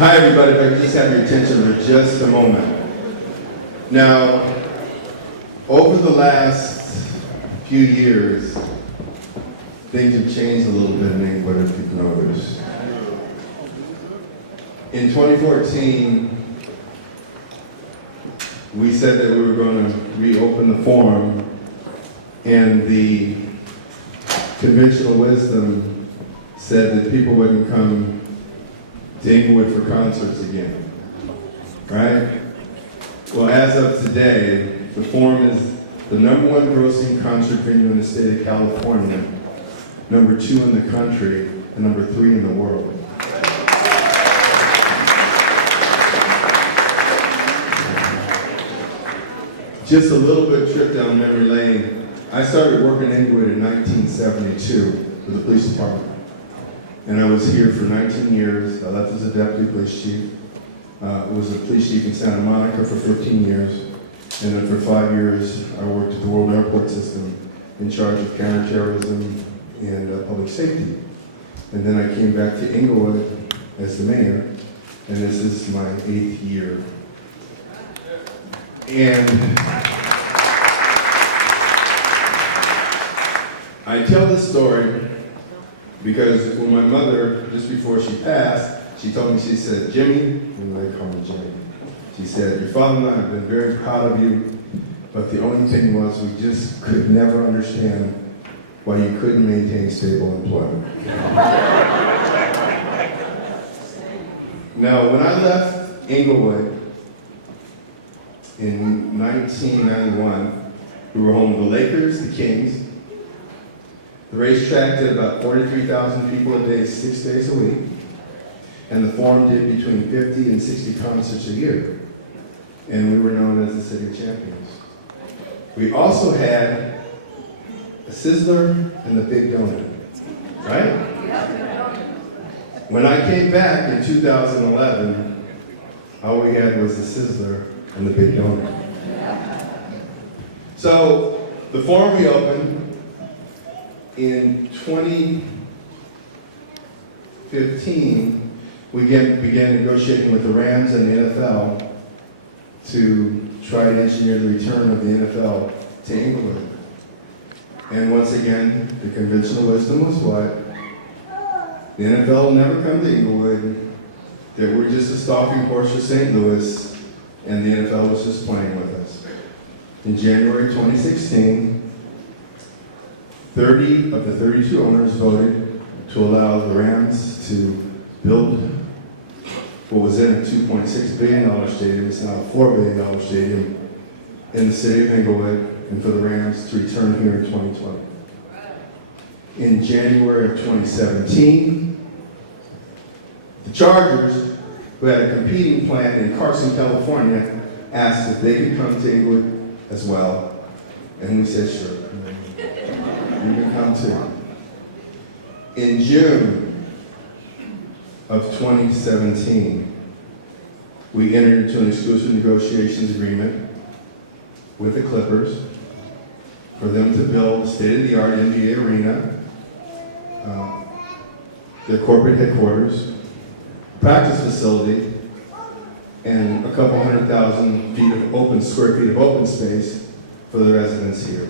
Hi everybody, if I could just have your attention for just a moment. Now, over the last few years, things have changed a little bit in Inglewood, if you've noticed. In 2014, we said that we were going to reopen the forum, and the conventional wisdom said that people wouldn't come to Inglewood for concerts again, right? Well, as of today, the Forum is the #1 grossing concert venue in the state of California, #2 in the country, and #3 in the world. Just a little bit trip down memory lane. I started working in Inglewood in 1972 for the police department. And I was here for 19 years. I left as a deputy police chief. Was a police chief in Santa Monica for 15 years. And then for 5 years, I worked at the World Airport System in charge of counterterrorism and public safety. And then I came back to Inglewood as the mayor, and this is my 8th year. And I tell this story because when my mother, just before she passed, she told me, she said, "Jimmy," and I call me Jimmy, she said, "Your father and I have been very proud of you, but the only thing was we just could never understand why you couldn't maintain stable employment." Now, when I left Inglewood in 1991, we were home to the Lakers, the Kings. The racetrack did about 43,000 people a day, 6 days a week. And the Forum did between 50 and 60 concerts a year. And we were known as the City of Champions. We also had a Sizzler and the Big Donut, right? When I came back in 2011, all we had was the Sizzler and the Big Donut. So the Forum reopened. In 2015, we began negotiating with the Rams and the NFL to try to engineer the return of the NFL to Inglewood. And once again, the conventional wisdom was what? The NFL will never come to Inglewood, that we're just a stalking horse for St. Louis, and the NFL was just playing with us. In January 2016, 30 of the 32 owners voted to allow the Rams to build what was then a $2.6 billion stadium. It's now a $4 billion stadium in the city of Inglewood, and for the Rams to return here in 2020. In January of 2017, the Chargers, who had a competing plant in Carson, California, asked if they could come to Inglewood as well, and we said sure. You can come too. In June of 2017, we entered into an exclusive negotiations agreement with the Clippers for them to build state-of-the-art NBA arena, their corporate headquarters, practice facility, and a couple 100,000 square feet of open space for the residents here.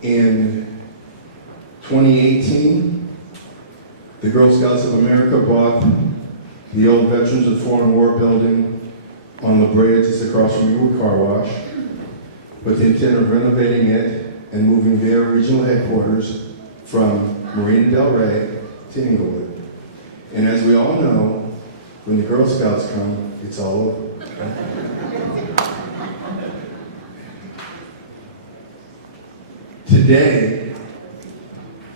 In 2018, the Girl Scouts of America bought the old Veterans of Foreign War building on La Brea, just across from Inglewood Car Wash, with the intent of renovating it and moving their regional headquarters from Marina Del Rey to Inglewood. And as we all know, when the Girl Scouts come, it's all over. Today,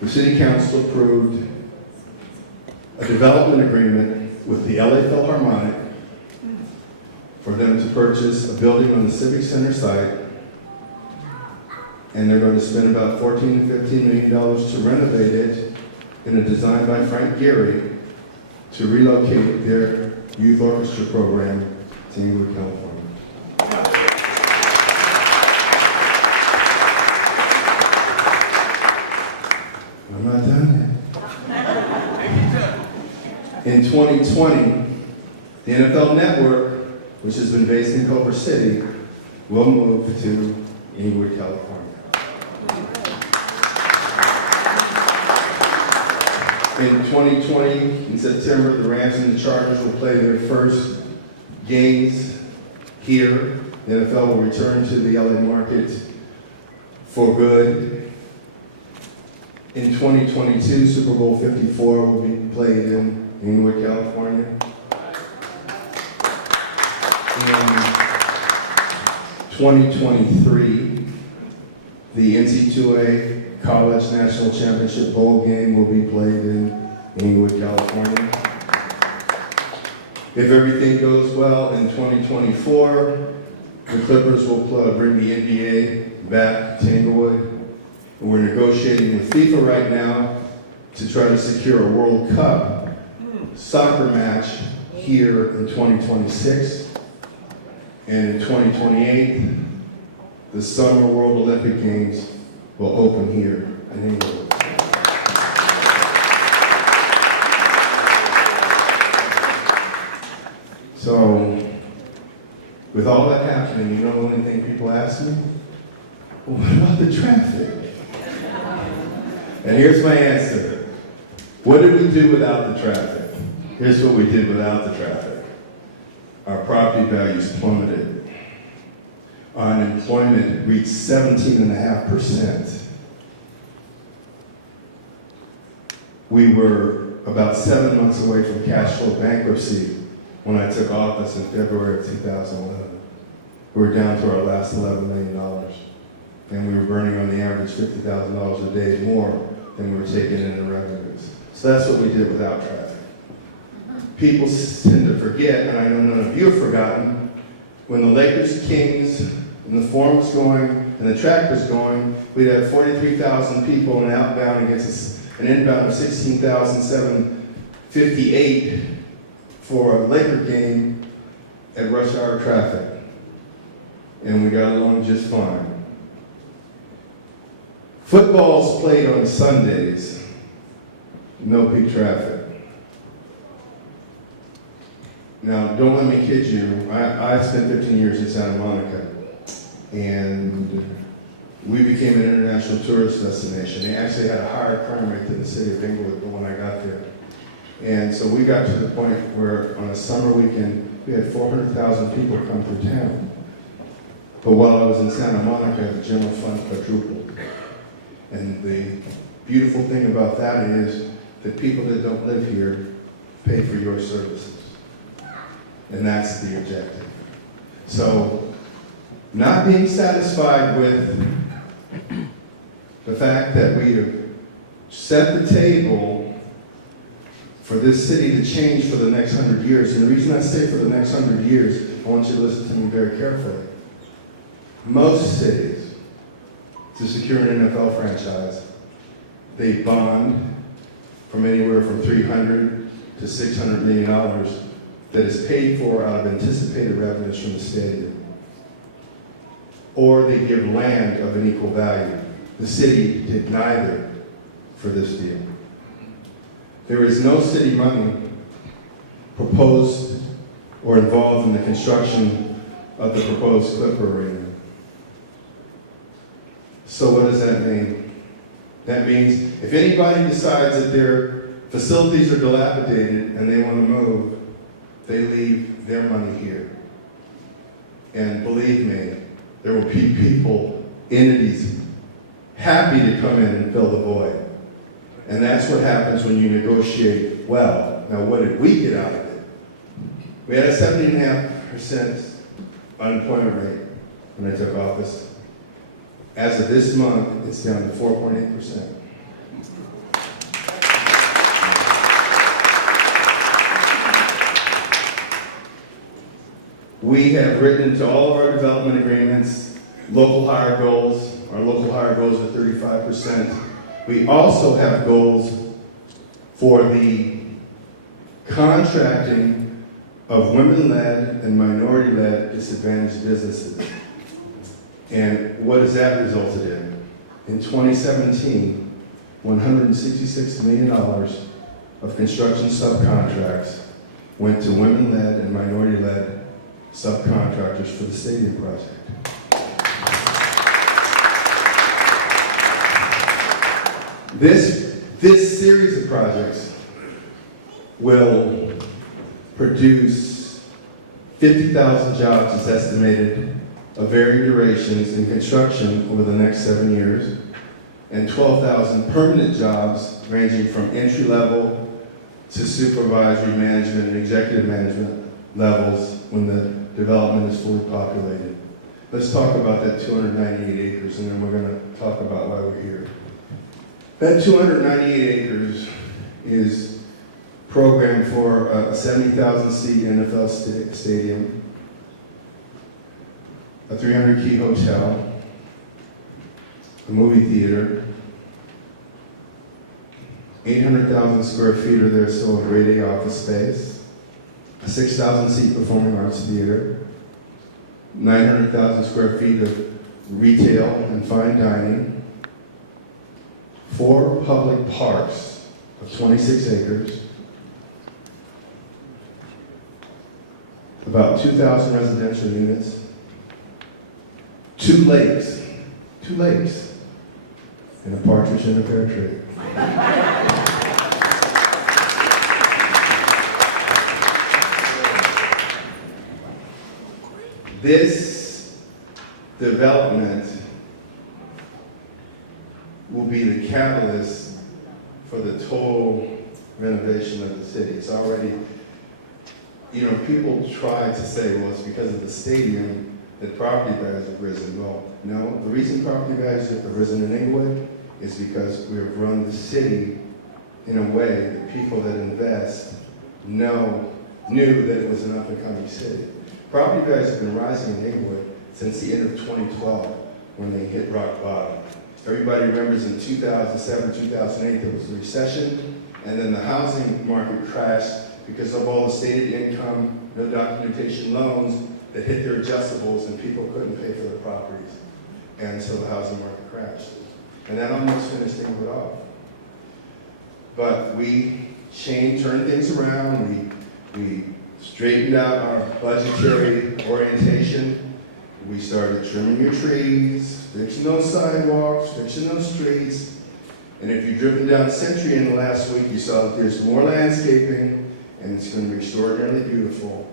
the City Council approved a development agreement with the LA Philharmonic for them to purchase a building on the Civic Center site, and they're going to spend about $14 to $15 million to renovate it in a design by Frank Gehry to relocate their youth orchestra program to Inglewood, California. I'm not done In 2020, the NFL Network, which has been based in Culver City, will move to Inglewood, California. In 2020, in September, the Rams and the Chargers will play their first games here. The NFL will return to the LA market for good. In 2022, Super Bowl 54 will be played in Inglewood, California. In 2023, the NC2A College National Championship Bowl game will be played in Inglewood, California. If everything goes well in 2024, the Clippers will bring the NBA back to Inglewood. We're negotiating with FIFA right now to try to secure a World Cup soccer match here in 2026. And in 2028, the Summer World Olympic Games will open here in Inglewood. So, with all that happening, you know the only thing people ask me? Well, what about the traffic? And here's my answer. What did we do without the traffic? Here's what we did without the traffic. Our property values plummeted. Our unemployment reached 17.5%. We were about 7 months away from cash flow bankruptcy when I took office in February of 2011. We were down to our last $11 million. And we were burning on the average $50,000 a day more than we were taking in the revenues. So that's what we did without traffic. People tend to forget, and I know none of you have forgotten, when the Lakers Kings and the Forum was going and the track was going, we'd have 43,000 people in outbound against an inbound of 16,758 for a Laker game at rush hour traffic. And we got along just fine. Football's played on Sundays, no peak traffic. Now, don't let me kid you, I spent 15 years in Santa Monica, and we became an international tourist destination. They actually had a higher crime rate than the City of Inglewood when I got there. And so we got to the point where on a summer weekend, we had 400,000 people come through town. But while I was in Santa Monica, the general fund quadrupled. And the beautiful thing about that is that people that don't live here pay for your services. And that's the objective. So, not being satisfied with the fact that we have set the table for this city to change for the next 100 years. And the reason I say for the next 100 years, I want you to listen to me very carefully. Most cities, to secure an NFL franchise, they bond from anywhere from $300 to $600 million that is paid for out of anticipated revenues from the stadium. Or they give land of an equal value. The city did neither for this deal. There is no city money proposed or involved in the construction of the proposed Clipper Arena. So what does that mean? That means if anybody decides that their facilities are dilapidated and they want to move, they leave their money here. And believe me, there will be people, entities, happy to come in and fill the void. And that's what happens when you negotiate well. Now, what did we get out of it? We had a 17.5% unemployment rate when I took office. As of this month, it's down to 4.8%. We have written to all of our development agreements, local hire goals. Our local hire goals are 35%. We also have goals for the contracting of women-led and minority-led disadvantaged businesses. And what has that resulted in? In 2017, $166 million of construction subcontracts went to women-led and minority-led subcontractors for the stadium project. This series of projects will produce 50,000 jobs, it's estimated, of varying durations in construction over the next 7 years, and 12,000 permanent jobs ranging from entry-level to supervisory management and executive management levels when the development is fully populated. Let's talk about that 298 acres, and then we're going to talk about why we're here. That 298 acres is programmed for a 70,000-seat NFL stadium, a 300-key hotel, a movie theater, 800,000 square feet or there so of grade A office space, a 6,000-seat performing arts theater, 900,000 square feet of retail and fine dining, 4 public parks of 26 acres, about 2,000 residential units, 2 lakes, and a partridge in a pear tree. This development will be the catalyst for the total renovation of the city. It's already, people try to say, well, it's because of the stadium that property values have risen. Well, no, the reason property values have risen in Inglewood is because we have run the city in a way that people that invest knew that it was an up-and-coming city. Property values have been rising in Inglewood since the end of 2012 when they hit rock bottom. Everybody remembers in 2007, 2008, there was a recession, and then the housing market crashed because of all the stated income, no documentation loans that hit their adjustables and people couldn't pay for their properties. And so the housing market crashed. And that almost finished Inglewood off. But we turned things around, we straightened out our budgetary orientation. We started trimming your trees, fixing those sidewalks, fixing those streets. And if you've driven down Century in the last week, you saw that there's more landscaping, and it's going to be extraordinarily beautiful.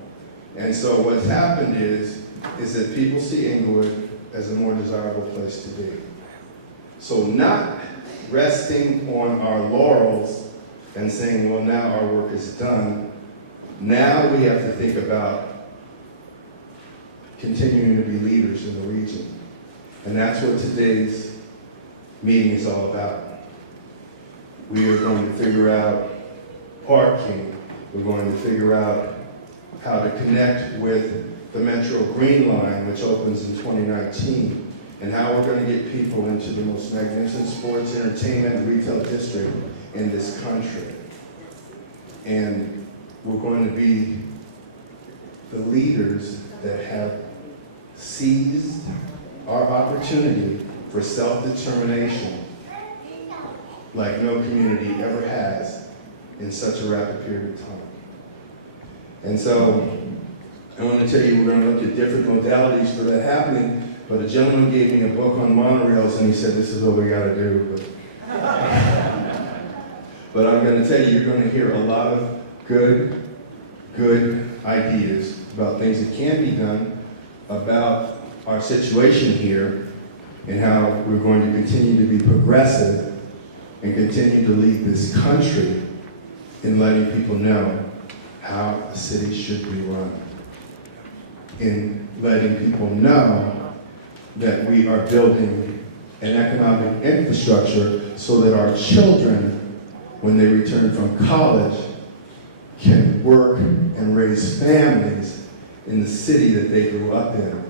And so what's happened is that people see Inglewood as a more desirable place to be. So not resting on our laurels and saying, well, now our work is done. Now we have to think about continuing to be leaders in the region. And that's what today's meeting is all about. We are going to figure out parking. We're going to figure out how to connect with the Metro Green Line, which opens in 2019, and how we're going to get people into the most magnificent sports, entertainment, and retail district in this country. And we're going to be the leaders that have seized our opportunity for self-determination like no community ever has in such a rapid period of time. And so I want to tell you, we're going to look at different modalities for that happening, but a gentleman gave me a book on monorails and he said, this is what we got to do. But I'm going to tell you, you're going to hear a lot of good ideas about things that can be done, about our situation here, and how we're going to continue to be progressive and continue to lead this country in letting people know how a city should be run, in letting people know that we are building an economic infrastructure so that our children, when they return from college, can work and raise families in the city that they grew up in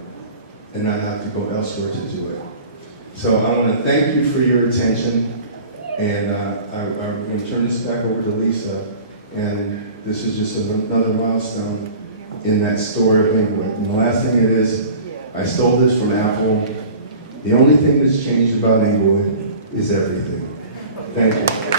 and not have to go elsewhere to do it. So I want to thank you for your attention, and I'm going to turn this back over to Lisa, and this is just another milestone in that story of Inglewood. And the last thing it is, I stole this from Apple. The only thing that's changed about Inglewood is everything. Thank you.